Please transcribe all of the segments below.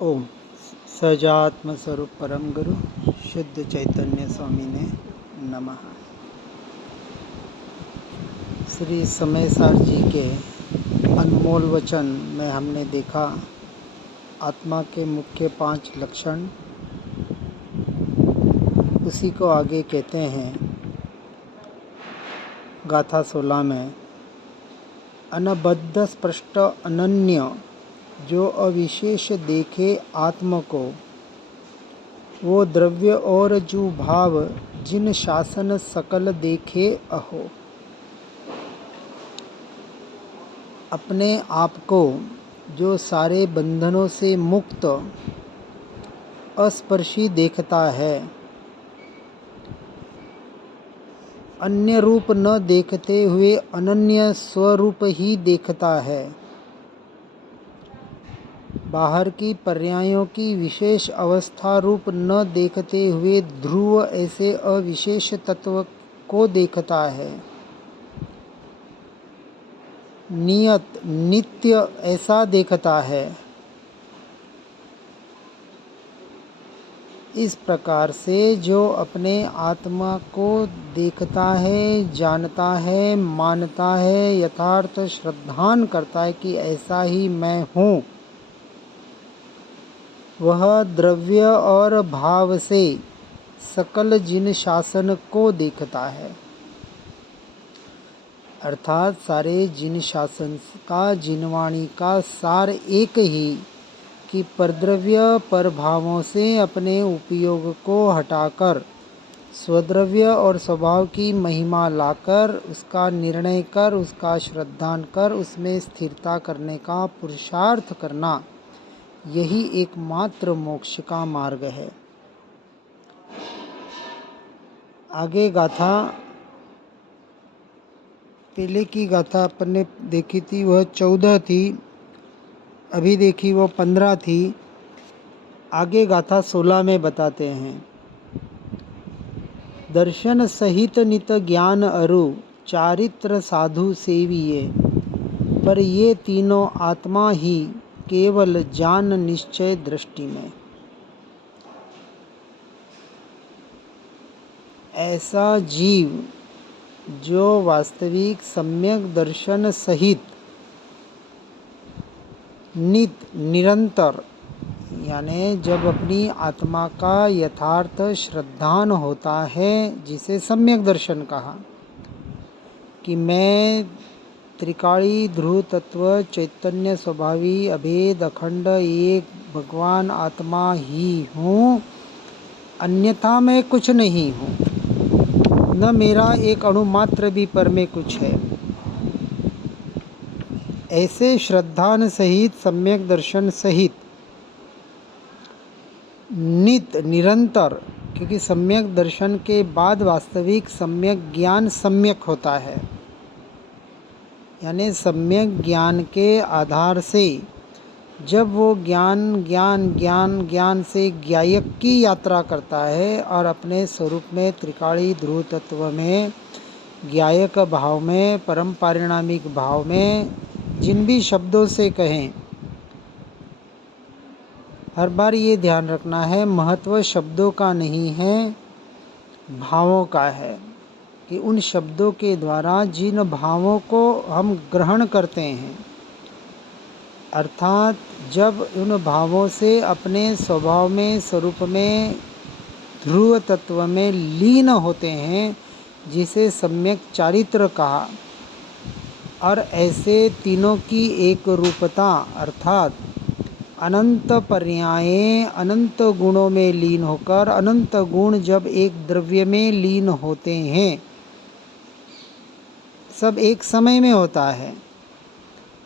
ओम सजात्म स्वरूप परम गुरु शुद्ध चैतन्य स्वामी ने नमः। श्री समय सार जी के अनमोल वचन में हमने देखा आत्मा के मुख्य 5 लक्षण। उसी को आगे कहते हैं गाथा 16 में, अनबद्ध स्पष्ट अनन्य जो अविशेष देखे आत्म को, वो द्रव्य और जो भाव जिन शासन सकल देखे अहो। अपने आप को जो सारे बंधनों से मुक्त अस्पर्शी देखता है, अन्य रूप न देखते हुए अनन्य स्वरूप ही देखता है, बाहर की पर्यायों की विशेष अवस्था रूप न देखते हुए ध्रुव ऐसे अविशेष तत्व को देखता है, नियत नित्य ऐसा देखता है। इस प्रकार से जो अपने आत्मा को देखता है, जानता है, मानता है, यथार्थ श्रद्धान करता है कि ऐसा ही मैं हूँ, वह द्रव्य और भाव से सकल जिन शासन को देखता है। अर्थात सारे जिन शासन का, जिनवाणी का सार एक ही कि परद्रव्य पर भावों से अपने उपयोग को हटाकर स्वद्रव्य और स्वभाव की महिमा लाकर उसका निर्णय कर, उसका श्रद्धान कर, उसमें स्थिरता करने का पुरुषार्थ करना, यही एकमात्र मोक्ष का मार्ग है। आगे गाथा, पहले की गाथा अपन ने देखी थी वह 14 थी, अभी देखी वो 15 थी। आगे गाथा 16 में बताते हैं, दर्शन सहित नित ज्ञान अरु चारित्र साधु सेविये, पर ये तीनों आत्मा ही केवल जान निश्चय दृष्टि में। ऐसा जीव जो वास्तविक सम्यक दर्शन सहित निरंतर, यानी जब अपनी आत्मा का यथार्थ श्रद्धान होता है, जिसे सम्यक दर्शन कहा कि मैं त्रिकाली ध्रुव तत्व चैतन्य स्वभावी अभेद अखंड एक भगवान आत्मा ही हूँ, अन्यथा मैं कुछ नहीं हूँ, न मेरा एक अणु मात्र भी पर में कुछ है। ऐसे श्रद्धान सहित, सम्यक दर्शन सहित निरंतर, क्योंकि सम्यक दर्शन के बाद वास्तविक सम्यक ज्ञान सम्यक होता है, यानी सम्यक ज्ञान के आधार से जब वो ज्ञान से ज्ञायक की यात्रा करता है और अपने स्वरूप में त्रिकाली ध्रुव तत्व में, ज्ञायक भाव में, परम पारिणामिक भाव में, जिन भी शब्दों से कहें, हर बार ये ध्यान रखना है, महत्व शब्दों का नहीं है, भावों का है कि उन शब्दों के द्वारा जिन भावों को हम ग्रहण करते हैं, अर्थात जब उन भावों से अपने स्वभाव में, स्वरूप में, ध्रुव तत्व में लीन होते हैं, जिसे सम्यक चारित्र कहा, और ऐसे तीनों की एक रूपता अर्थात अनंत पर्याय, अनंत गुणों में लीन होकर, अनंत गुण जब एक द्रव्य में लीन होते हैं, सब एक समय में होता है,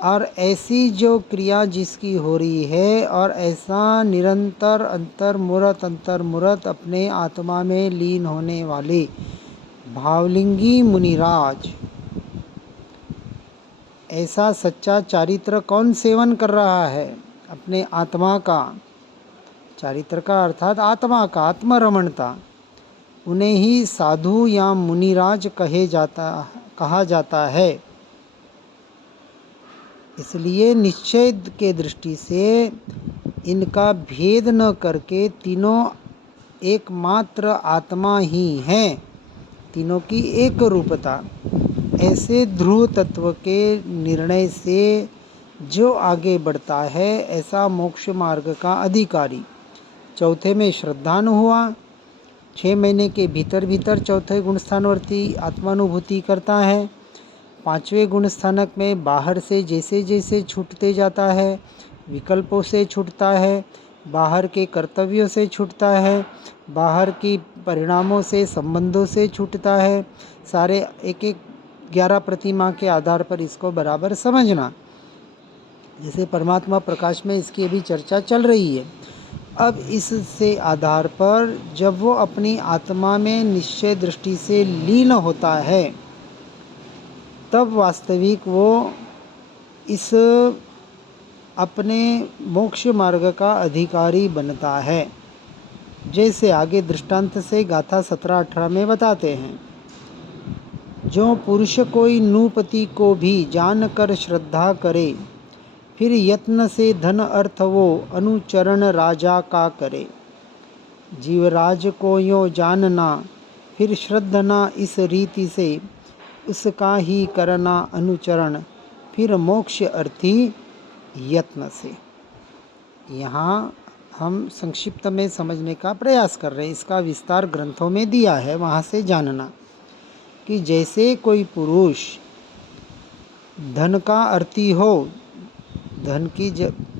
और ऐसी जो क्रिया जिसकी हो रही है, और ऐसा निरंतर अंतर्मुरत अपने आत्मा में लीन होने वाले भावलिंगी मुनिराज, ऐसा सच्चा चारित्र कौन सेवन कर रहा है? अपने आत्मा का चारित्र का अर्थात आत्मा का, आत्मरमणता, उन्हें ही साधु या मुनिराज कहा जाता है। इसलिए निश्चय के दृष्टि से इनका भेद न करके तीनों एकमात्र आत्मा ही हैं, तीनों की एक रूपता, ऐसे ध्रुव तत्व के निर्णय से जो आगे बढ़ता है ऐसा मोक्ष मार्ग का अधिकारी। चौथे में श्रद्धान हुआ, 6 महीने के भीतर भीतर चौथे गुण स्थानवर्ती आत्मानुभूति करता है। 5वें गुण स्थानक में बाहर से जैसे जैसे छूटते जाता है, विकल्पों से छूटता है, बाहर के कर्तव्यों से छूटता है, बाहर की परिणामों से, संबंधों से छूटता है, सारे एक एक 11 प्रतिमा के आधार पर इसको बराबर समझना। जैसे परमात्मा प्रकाश में इसकी अभी चर्चा चल रही है। अब इससे आधार पर जब वो अपनी आत्मा में निश्चय दृष्टि से लीन होता है तब वास्तविक वो इस अपने मोक्ष मार्ग का अधिकारी बनता है। जैसे आगे दृष्टांत से गाथा 17-18 में बताते हैं, जो पुरुष कोई नृपति को भी जान कर श्रद्धा करे, फिर यत्न से धन अर्थ वो अनुचरण राजा का करे। जीवराज को यो जानना, फिर श्रद्धना इस रीति से, उसका ही करना अनुचरण, फिर मोक्ष अर्थी यत्न से। यहाँ हम संक्षिप्त में समझने का प्रयास कर रहे हैं, इसका विस्तार ग्रंथों में दिया है, वहाँ से जानना कि जैसे कोई पुरुष धन का अर्थी हो, धन की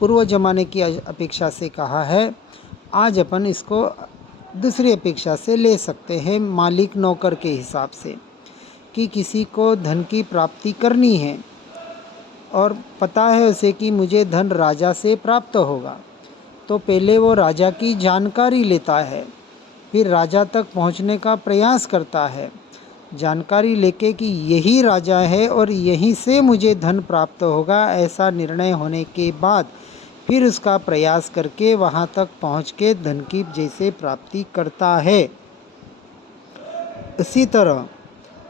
पूर्व जमाने की अपेक्षा से कहा है, आज अपन इसको दूसरी अपेक्षा से ले सकते हैं, मालिक नौकर के हिसाब से, कि किसी को धन की प्राप्ति करनी है और पता है उसे कि मुझे धन राजा से प्राप्त होगा, तो पहले वो राजा की जानकारी लेता है, फिर राजा तक पहुंचने का प्रयास करता है, जानकारी लेके कि यही राजा है और यहीं से मुझे धन प्राप्त होगा, ऐसा निर्णय होने के बाद फिर उसका प्रयास करके वहां तक पहुंच के धन की जैसे प्राप्ति करता है। इसी तरह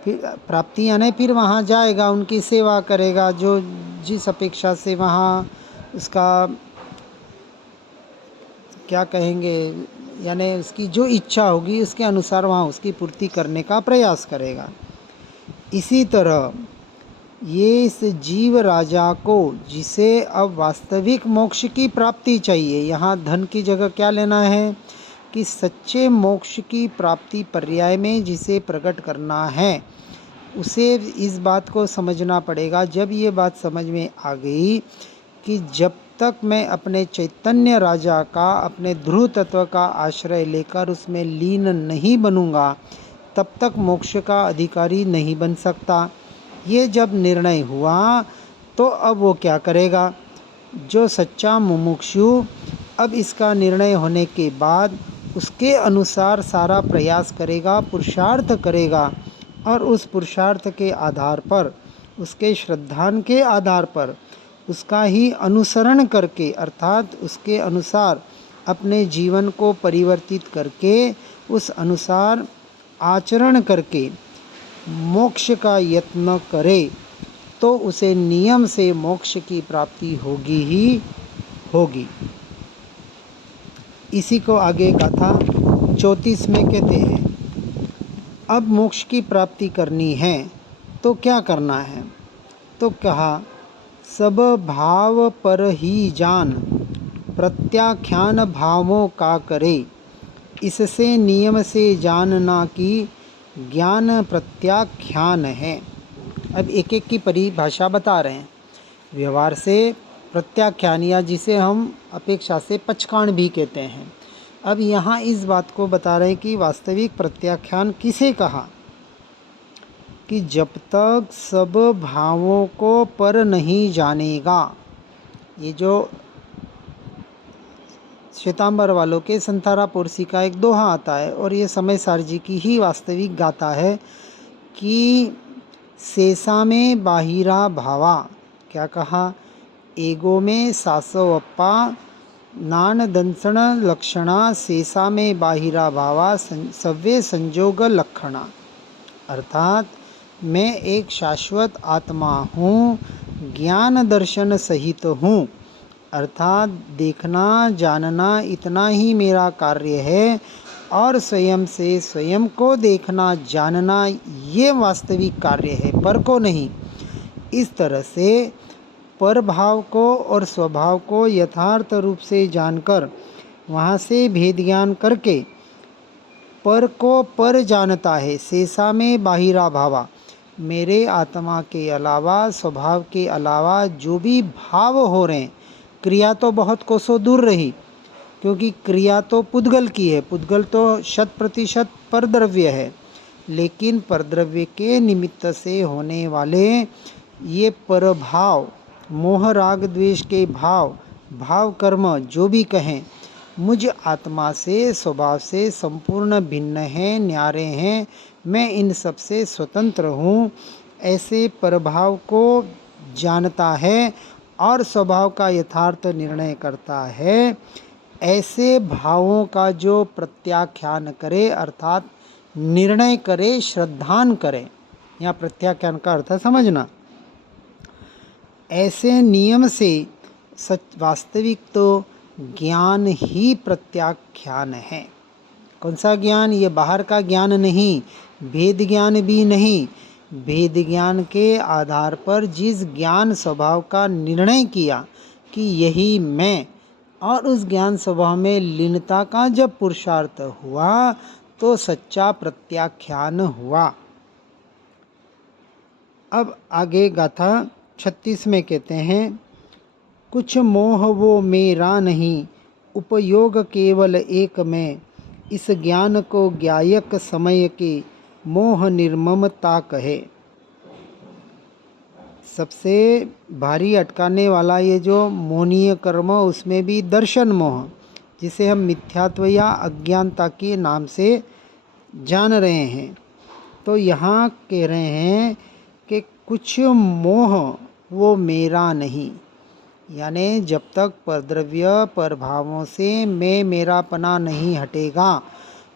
फिर प्राप्ति यानी फिर वहाँ जाएगा, उनकी सेवा करेगा, जो जिस अपेक्षा से वहाँ उसका क्या कहेंगे, यानी उसकी जो इच्छा होगी उसके अनुसार वहाँ उसकी पूर्ति करने का प्रयास करेगा। इसी तरह ये इस जीव राजा को, जिसे अब वास्तविक मोक्ष की प्राप्ति चाहिए, यहाँ धन की जगह क्या लेना है कि सच्चे मोक्ष की प्राप्ति पर्याय में जिसे प्रकट करना है, उसे इस बात को समझना पड़ेगा। जब ये बात समझ में आ गई कि जब तक मैं अपने चैतन्य राजा का, अपने ध्रुव तत्व का आश्रय लेकर उसमें लीन नहीं बनूंगा, तब तक मोक्ष का अधिकारी नहीं बन सकता। ये जब निर्णय हुआ तो अब वो क्या करेगा, जो सच्चा मुमुक्षु अब इसका निर्णय होने के बाद उसके अनुसार सारा प्रयास करेगा, पुरुषार्थ करेगा, और उस पुरुषार्थ के आधार पर, उसके श्रद्धान के आधार पर, उसका ही अनुसरण करके, अर्थात उसके अनुसार अपने जीवन को परिवर्तित करके, उस अनुसार आचरण करके मोक्ष का यत्न करे, तो उसे नियम से मोक्ष की प्राप्ति होगी ही होगी। इसी को आगे गाथा 34 में कहते हैं, अब मोक्ष की प्राप्ति करनी है तो क्या करना है, तो कहा सब भाव पर ही जान, प्रत्याख्यान भावों का करे, इससे नियम से जानना कि ज्ञान प्रत्याख्यान है। अब एक एक की परिभाषा बता रहे हैं। व्यवहार से प्रत्याख्यान, या जिसे हम अपेक्षा से पचकाण भी कहते हैं। अब यहाँ इस बात को बता रहे हैं कि वास्तविक प्रत्याख्यान किसे कहा, कि जब तक सब भावों को पर नहीं जानेगा, ये जो श्वेतांबर वालों के संथारा पोरसी का एक दोहा आता है, और ये समय सार जी की ही वास्तविक गाथा है कि शेषा में बाहिरा भावा, क्या कहा, एगो में सासो अप्पा नान दंसण लक्षणा, शेषा में बाहिरा भावा सव्य संजोग लक्षणा। अर्थात मैं एक शाश्वत आत्मा हूँ, ज्ञान दर्शन सहित हूँ, अर्थात देखना जानना इतना ही मेरा कार्य है और स्वयं से स्वयं को देखना जानना ये वास्तविक कार्य है, पर को नहीं। इस तरह से पर भाव को और स्वभाव को यथार्थ रूप से जानकर वहाँ से भेद ज्ञान करके पर को पर जानता है। शेषा में बाहिरा भावा, मेरे आत्मा के अलावा स्वभाव के अलावा जो भी भाव हो रहे हैं, क्रिया तो बहुत कोसों दूर रही, क्योंकि क्रिया तो पुद्गल की है, पुद्गल तो 100% परद्रव्य है, लेकिन परद्रव्य के निमित्त से होने वाले ये परभाव, मोह राग द्वेष के भाव, भाव कर्म जो भी कहें, मुझ आत्मा से स्वभाव से संपूर्ण भिन्न हैं, न्यारे हैं। मैं इन सब से स्वतंत्र हूँ। ऐसे परभाव को जानता है और स्वभाव का यथार्थ निर्णय करता है। ऐसे भावों का जो प्रत्याख्यान करे, अर्थात निर्णय करे, श्रद्धान करे। यहाँ प्रत्याख्यान का अर्थ समझना। ऐसे नियम से वास्तविक तो ज्ञान ही प्रत्याख्यान है। कौन सा ज्ञान? ये बाहर का ज्ञान नहीं, भेद ज्ञान भी नहीं। भेद ज्ञान के आधार पर जिस ज्ञान स्वभाव का निर्णय किया कि यही मैं, और उस ज्ञान स्वभाव में लीनता का जब पुरुषार्थ हुआ तो सच्चा प्रत्याख्यान हुआ। अब आगे गाथा 36 में कहते हैं, कुछ मोह वो मेरा नहीं, उपयोग केवल एक में, इस ज्ञान को ज्ञायक समय के मोह निर्ममता कहे। सबसे भारी अटकाने वाला ये जो मोहनीय कर्म, उसमें भी दर्शन मोह, जिसे हम मिथ्यात्व या अज्ञानता के नाम से जान रहे हैं। तो यहाँ कह रहे हैं कि कुछ मोह वो मेरा नहीं, यानी जब तक परद्रव्य परभावों से मैं मेरापना नहीं हटेगा,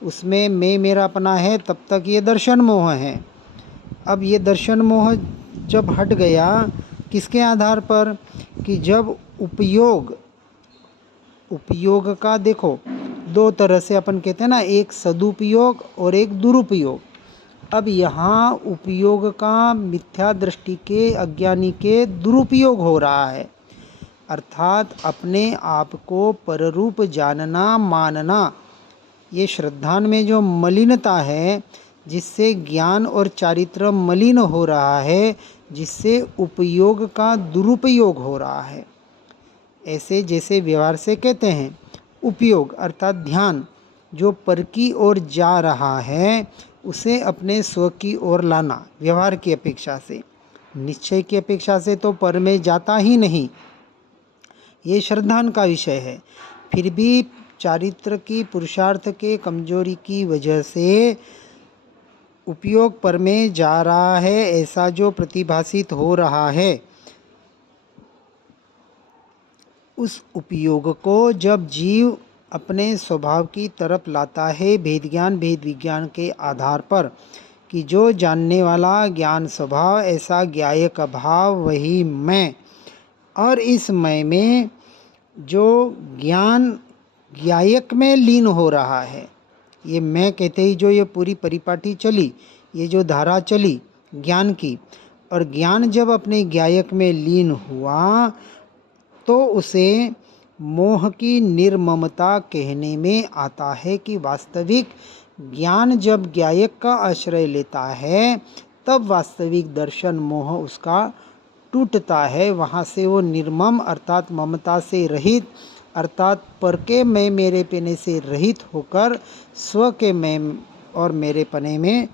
उसमें मैं मेरापना है, तब तक ये दर्शन मोह है। अब ये दर्शन मोह जब हट गया, किसके आधार पर? कि जब उपयोग का देखो दो तरह से अपन कहते हैं ना, एक सदुपयोग और एक दुरुपयोग। अब यहाँ उपयोग का मिथ्या दृष्टि के अज्ञानी के दुरुपयोग हो रहा है, अर्थात अपने आप को पररूप जानना मानना। ये श्रद्धान में जो मलिनता है, जिससे ज्ञान और चारित्र मलिन हो रहा है, जिससे उपयोग का दुरुपयोग हो रहा है। ऐसे जैसे व्यवहार से कहते हैं, उपयोग अर्थात ध्यान जो पर की ओर जा रहा है, उसे अपने स्व की ओर लाना। व्यवहार की अपेक्षा से, निश्चय की अपेक्षा से तो पर में जाता ही नहीं, ये श्रद्धान का विषय है। फिर भी चारित्र की पुरुषार्थ के कमजोरी की वजह से उपयोग पर में जा रहा है, ऐसा जो प्रतिभासित हो रहा है, उस उपयोग को जब जीव अपने स्वभाव की तरफ लाता है, भेद ज्ञान भेद विज्ञान के आधार पर, कि जो जानने वाला ज्ञान स्वभाव, ऐसा ज्ञायक भाव वही मैं, और इस मैं में जो ज्ञान ज्ञायक में लीन हो रहा है, ये मैं कहते ही जो ये पूरी परिपाटी चली, ये जो धारा चली ज्ञान की, और ज्ञान जब अपने ज्ञायक में लीन हुआ तो उसे मोह की निर्ममता कहने में आता है कि वास्तविक ज्ञान जब ज्ञायक का आश्रय लेता है, तब वास्तविक दर्शन मोह उसका टूटता है। वहाँ से वो निर्मम अर्थात ममता से रहित, अर्थात पर के मैं मेरे पने से रहित होकर स्व के मैं और मेरे पने में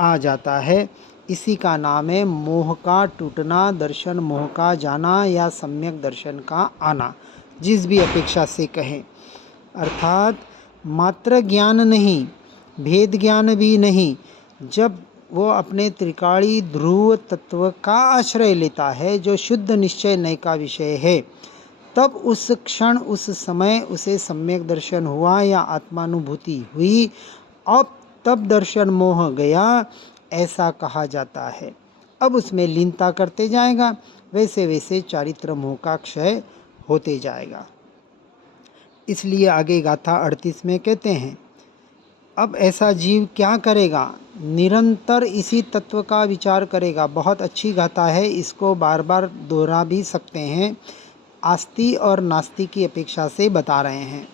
आ जाता है। इसी का नाम है मोह का टूटना, दर्शन मोह का जाना, या सम्यक दर्शन का आना, जिस भी अपेक्षा से कहें। अर्थात मात्र ज्ञान नहीं, भेद ज्ञान भी नहीं, जब वो अपने त्रिकाली ध्रुव तत्व का आश्रय लेता है, जो शुद्ध निश्चय नय का विषय है, तब उस क्षण उस समय उसे सम्यक दर्शन हुआ या आत्मानुभूति हुई, अब तब दर्शन मोह गया, ऐसा कहा जाता है। अब उसमें लीनता करते जाएगा, वैसे वैसे चारित्र मोह का क्षय होते जाएगा। इसलिए आगे गाथा 38 में कहते हैं, अब ऐसा जीव क्या करेगा? निरंतर इसी तत्व का विचार करेगा। बहुत अच्छी गाथा है, इसको बार बार दोहरा भी सकते हैं। आस्ति और नास्ति की अपेक्षा से बता रहे हैं।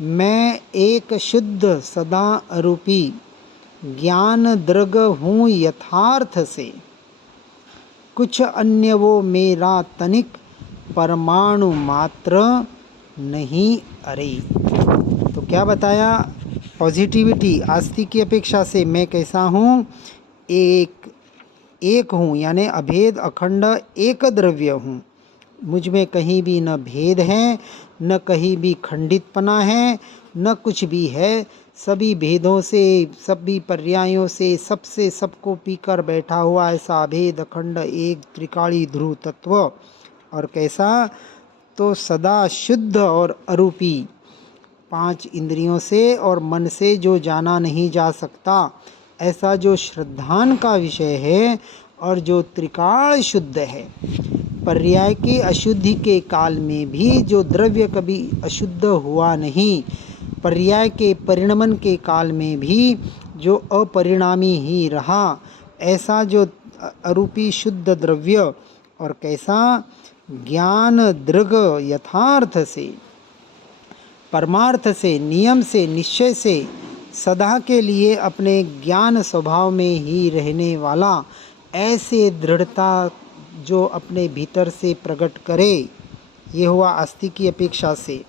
मैं एक शुद्ध सदा रूपी ज्ञान दृग हूँ यथार्थ से, कुछ अन्य वो मेरा तनिक परमाणु मात्र नहीं अरे। तो क्या बताया? पॉजिटिविटी आस्तिक की अपेक्षा से मैं कैसा हूँ? एक हूँ, यानी अभेद अखंड एक द्रव्य हूँ। मुझ में कहीं भी न भेद है, न कहीं भी खंडितपना है, न कुछ भी है। सभी भेदों से, सभी पर्यायों से, सबसे सबको पीकर बैठा हुआ ऐसा अभेद अखंड एक त्रिकाली ध्रुव तत्व। और कैसा? तो सदा शुद्ध और अरूपी, 5 इंद्रियों से और मन से जो जाना नहीं जा सकता, ऐसा जो श्रद्धान का विषय है और जो त्रिकाल शुद्ध है। पर्याय की अशुद्धि के काल में भी जो द्रव्य कभी अशुद्ध हुआ नहीं, पर्याय के परिणमन के काल में भी जो अपरिणामी ही रहा, ऐसा जो अरूपी शुद्ध द्रव्य। और कैसा? ज्ञान दृग यथार्थ से, परमार्थ से, नियम से, निश्चय से, सदा के लिए अपने ज्ञान स्वभाव में ही रहने वाला, ऐसे दृढ़ता जो अपने भीतर से प्रकट करे। ये हुआ आस्तिक की अपेक्षा से।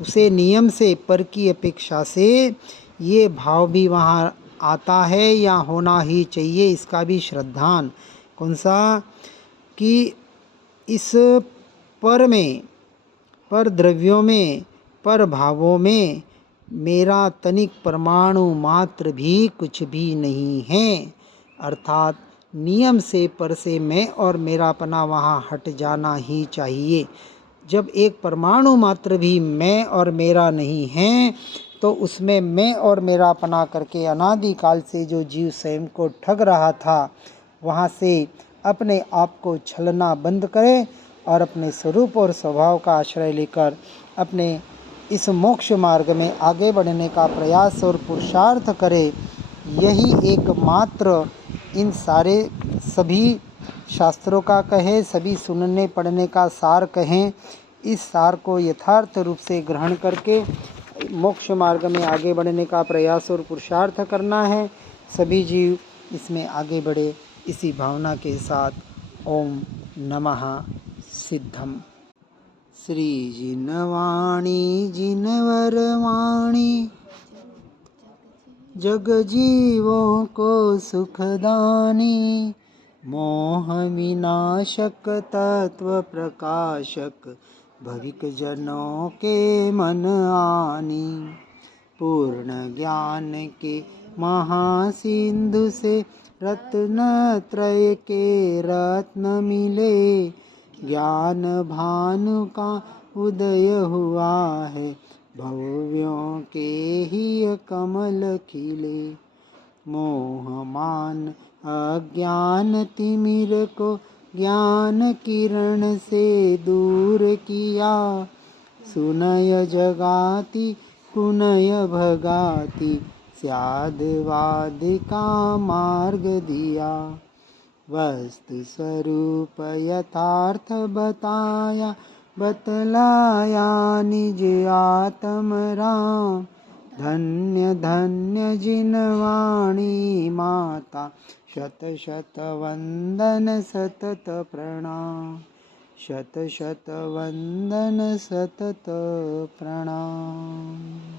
उसे नियम से, पर की अपेक्षा से ये भाव भी वहाँ आता है या होना ही चाहिए, इसका भी श्रद्धान। कौन सा? कि इस पर में, पर द्रव्यों में, पर भावों में मेरा तनिक परमाणु मात्र भी कुछ भी नहीं है। अर्थात नियम से, पर से मैं और मेरापना वहाँ हट जाना ही चाहिए। जब एक परमाणु मात्र भी मैं और मेरा नहीं है, तो उसमें मैं और मेरापना करके अनादिकाल से जो जीव स्वयं को ठग रहा था, वहाँ से अपने आप को छलना बंद करे और अपने स्वरूप और स्वभाव का आश्रय लेकर अपने इस मोक्ष मार्ग में आगे बढ़ने का प्रयास और पुरुषार्थ करे। यही एकमात्र इन सारे सभी शास्त्रों का कहे, सभी सुनने पढ़ने का सार कहें। इस सार को यथार्थ रूप से ग्रहण करके मोक्ष मार्ग में आगे बढ़ने का प्रयास और पुरुषार्थ करना है। सभी जीव इसमें आगे बढ़े, इसी भावना के साथ। ओम नमः सिद्धम। श्री जिनवाणी जिनवर वाणी, जग जीवों को सुखदानी, मोह विनाशक तत्व प्रकाशक, भविक जनों के मन आनी। पूर्ण ज्ञान के महासिंधु से रत्न त्रय के रत्न मिले, ज्ञान भानु का उदय हुआ है, भव्यों के ही कमल खिले। मोह मान अज्ञान तिमिर को ज्ञान किरण से दूर किया, सुनय जगाती कुनय भगाती, स्यादवाद का मार्ग दिया। वस्तु स्वरूप यथार्थ बताया, बतलाया निज आत्म राम। धन्य धन्य जिनवाणी माता, शत शत वंदन सतत प्रणाम, शत शत वंदन सतत प्रणाम।